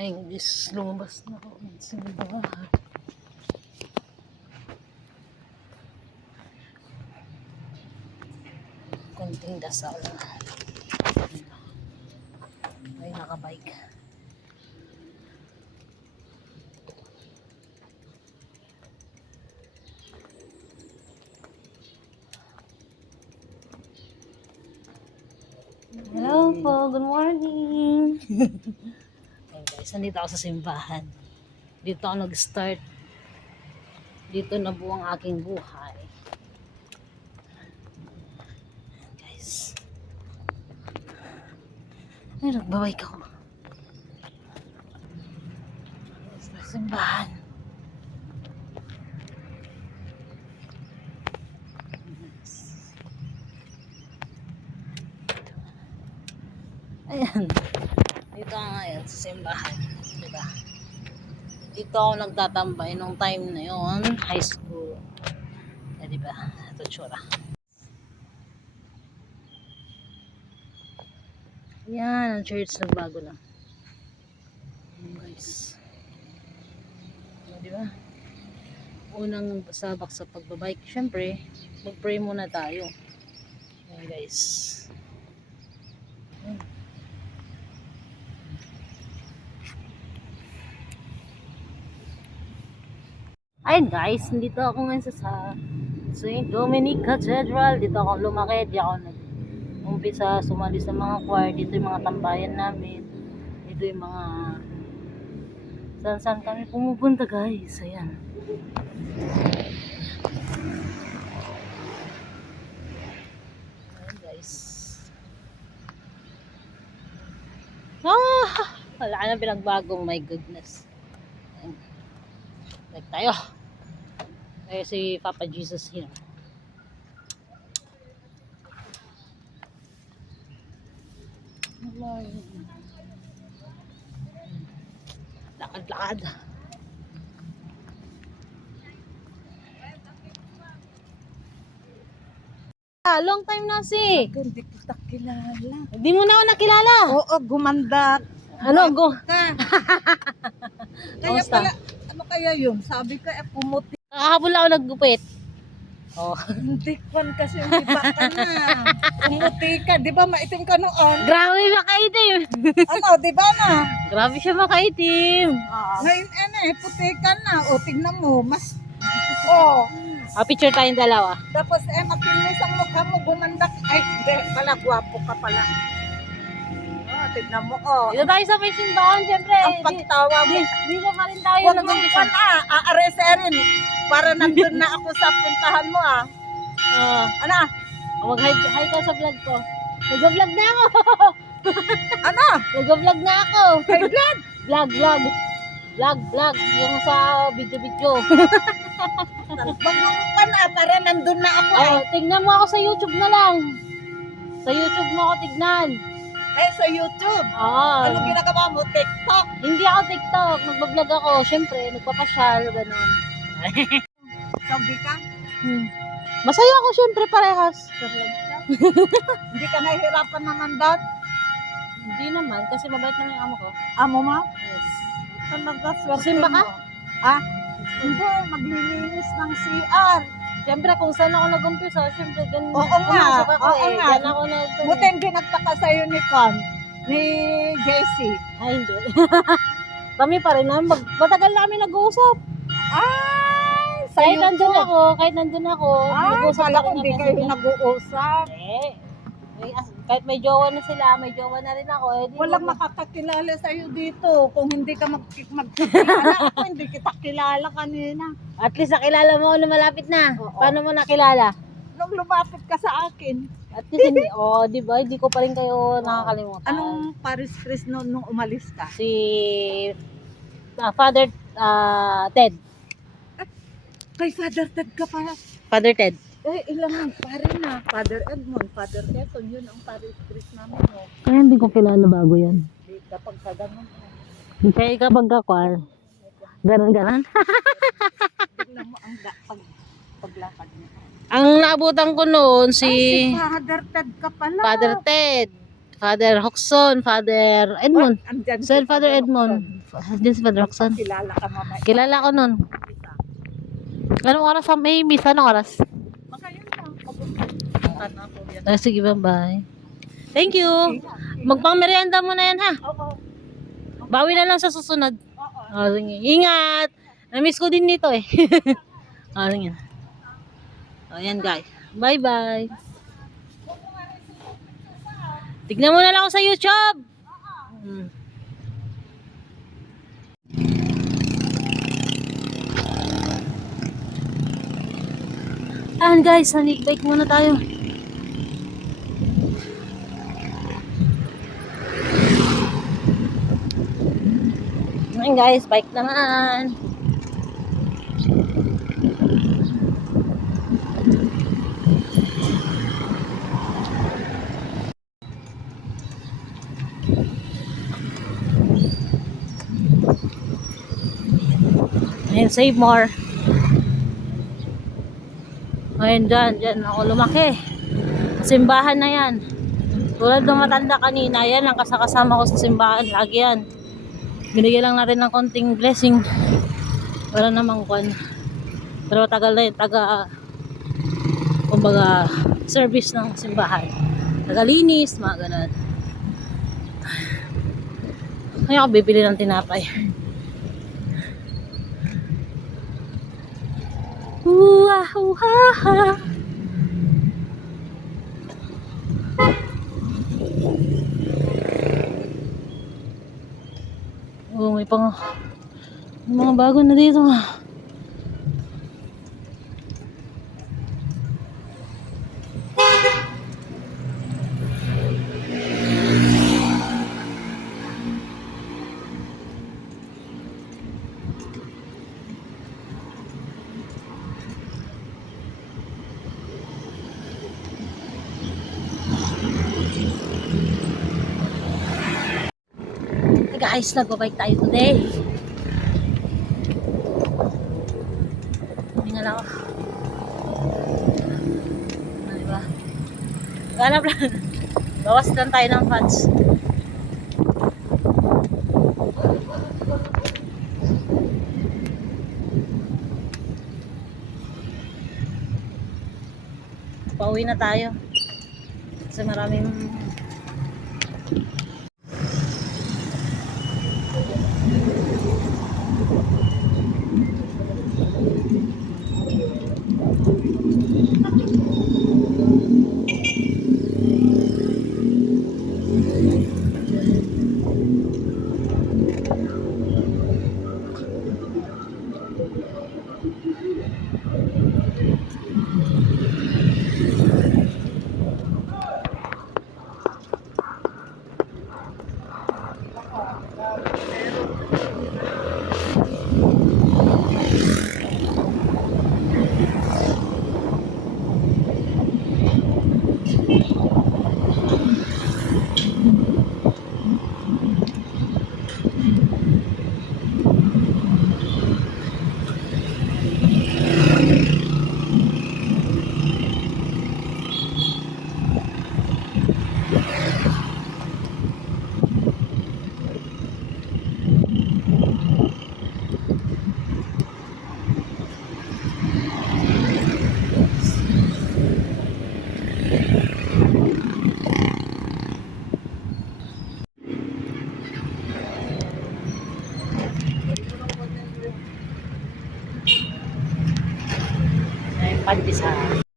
Ay, Diyos, lumabas na ako ng simbahan. Konting dasal na. Ay, nakabike. Hello po, good morning. Hey guys, nandito ako sa simbahan. Dito ako nag-start. Dito na buo ang aking buhay. Guys. Ay, nagbabike ako. Sa simbahan. Ayan. Dito ako ngayon sa simbahan. Diba? Dito ako nagtatambay nung time na yon, high school. Eh, diba? Ito tsura. Yan, ang church nagbago na. Ayan, guys. Diba? Unang sabak sa pagbabike. Siyempre, mag-pray muna tayo. Ayan, guys. Ayan. Ayun guys, dito ako ngayon sa St. Dominic Cathedral. Dito ako lumaki, di ako nag-umpisa sumali sa mga choir. Dito yung mga tambayan namin. Dito yung mga saan kami pumupunta guys. Ayan. Ayan guys. Wala na pinagbagong, my goodness. Ayan. Like tayo. Kaya si Papa Jesus here. Lakad-lakad. Long time na si. Hindi kita kilala. Hindi mo na ako nakilala. Oo, gumanda. Ano, go. Ka. Kaya Kamusta? pala, ano kaya yun? Sabi ka, pumuti. Kakahapon lang ako naggupit. Oh. Hindi kwan kasi yung iba ka na. Pumuti ka. Di ba maitim ka noon? Grabe makaitim. Ano, di ba na? Grabe siya makaitim. Ngayon, puti ka na. O, tignan mo. Mas, oh. Picture tayong dalawa. Tapos, makinis ang mukha mo. Gumanda. Ay, hindi. Pala, gwapo ka pala. Oh, tignan mo, oh. Dito tayo sa may simbahan, siyempre. Ang pagtawa mo. Dito pa rin tayo. Huwag mong pa na, aareserin. Para nandun na ako sa puntahan mo, Ano? Mag-hi ka sa vlog ko. Nag-vlog na ako. Ano? Nag-vlog na ako. Kay vlog? Vlog. Yung sa video. Huwag mong pa na, para nandun na ako, Tignan mo ako sa YouTube na lang. Sa YouTube mo ako tignan. sa YouTube. Oo. Anong ginagawa mo? TikTok? Hindi ako TikTok. Nagbablog ako. Siyempre, nagpapasyal. Ganun. Sabi ka? Masaya ako siyempre parehas. Hindi ka nahihirapan naman doon? Hindi naman. Kasi mabait naman yung amo ko. Amo mo? Yes. Talaga, swerte Simba ka? mo. Hindi, maglilinis ng CR. Siyempre, kung saan ako nag-umpisa, siyempre, ganun. Oo nga, pumasok ako oo nga. Diyan ako Buti hindi nagtaka sa'yo ni Con, ni JC. Ay, hindi. Kami pa rin naman. Matagal na kami nag-uusap. Sa Kahit YouTube. nandun ako, Nag-uusap pa rin hindi kami. kayo nag-uusap. Kahit may jowa na sila, may jowa na rin ako. Walang makakakilala sa'yo dito kung hindi ka magkikilala. Ako hindi kita kilala kanina. At least nakilala mo na malapit na. Oo. Paano mo nakilala? Nung lumapit ka sa akin, At least hindi, di ba? Hindi ko pa rin kayo nakakalimutan. anong Paris Chris nung umalis ka? Si Father Ted. Kay Father Ted ka pala. Father Ted. Ilang ang pare na. Father Edmond, Father Quezon, yun ang Paris Chris namin. Kaya hindi ko kilala bago yan. Kapag ka ganun, Kaya kapag kakwal, ganun. bigla mo ang paglakad mo. Ang naabutan ko noon Si Father Ted ka pala. Father Ted. Father Hoxon, Father Edmond. Andyan Sir, si Father Roxon. Edmond. Diyan si Father Hoxon. Kilala ka mamaya. Kilala ko nun. Anong oras ang may miss? Anong oras? Baka yun lang. Pupunta na ako yan. Sige, bye-bye. Thank you. Magpang-merienda mo na yan, ha? Oo. Bawi na lang sa susunod. Oo. Sige. Ingat. Na-miss ko din dito eh. Sige. Ayan guys. Bye-bye. Tignan mo na lang ako sa YouTube. Ayan guys, bike muna tayo. Ayan guys, bike naman. Ayan, save more. Ayan, dyan ako lumaki. Simbahan na yan. Tulad ng matanda kanina, yan ang kasama ko sa simbahan. Lagi yan. Binigyan lang natin ng konting blessing. Para namang kwan. Pero tagal na yun, kumbaga, service ng simbahan. Tagalinis, mga ganun. Kaya ako bibili ng tinapay. Uha. Oh, may mga bago na dito. Guys, nagbabike tayo today. Hindi nga lang ako. Diba? Ganap lang. Bawas lang tayo ng fats. Pauwi na tayo. Kasi maraming pandesal.